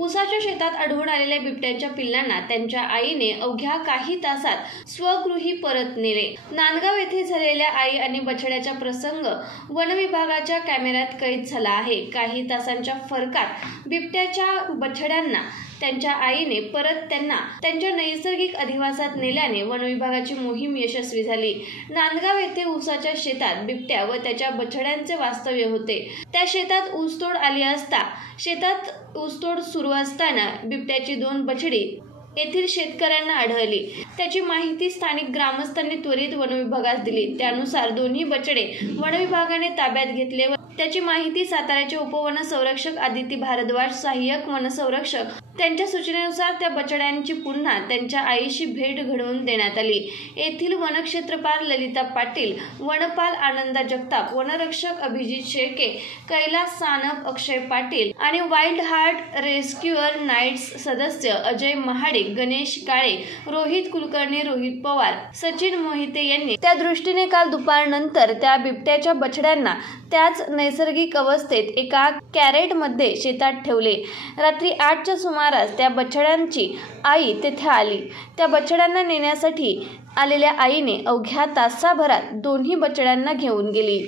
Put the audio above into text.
ऊसाच्या शेतात आढळून आलेल्या बिबट्याच्या पिल्लांना त्यांच्या आईने अवघ्या काही तासात स्वगृही परत नेले। नांदगाव येथे झालेल्या आई आणि बछड्याचा प्रसंग वनविभागाच्या कॅमेऱ्यात कैद झाला आहे। काही तासांच्या फरकात बिबट्याच्या बछड्यांना त्यांच्या आईने परत त्यांना त्यांच्या नैसर्गिक अधिवासात नेल्याने वनविभागाची मोहीम यशस्वी झाली। नांदगाव येथे ऊसाच्या शेतात बिबट्या व त्याच्या बछड्यांचे वास्तव्य होते। त्या शेतात ऊसतोड आली असता शेतात ऊसतोड सुरू असताना बिबट्याची 2 बछडी येथील शेतकऱ्यांना आढळली। त्याची माहिती स्थानिक ग्रामस्थांनी त्वरित वनविभागास दिली। त्यानुसार दोन्ही बछडे वनविभागाने ताब्यात घेतले व त्याची माहिती साताऱ्याचे उपवनसंरक्षक आदिती भारद्वाज, सहाय्यक वनसंरक्षक त्यांच्या सूचनेनुसार त्या बछड्यांची पुन्हा त्यांच्या आईशी भेट घडवून देण्यात आली। येथील वनक्षेत्रपाल ललिता पाटील, वनपाल आनंदा जगताप, वनरक्षक अभिजित शेळके, कैलास सानप, अक्षय पाटील आणि वाइल्ड हार्ट रेस्क्युअर नाईट्स सदस्य अजय महाडिक, गणेश काळे, रोहित कुलकर्णी, रोहित पवार, सचिन मोहिते यांनी त्या दृष्टीने काल दुपारनंतर त्या बिबट्याच्या बछड्यांना त्याच नैसर्गिक अवस्थेत एका कॅरेटमध्ये शेतात ठेवले। रात्री 8च्या सुमारास त्या बछड्यांची आई तेथे आली। त्या बछड्यांना नेण्यासाठी आलेल्या आईने अवघ्या तासाभरात दोन्ही बछड्यांना घेऊन गेली।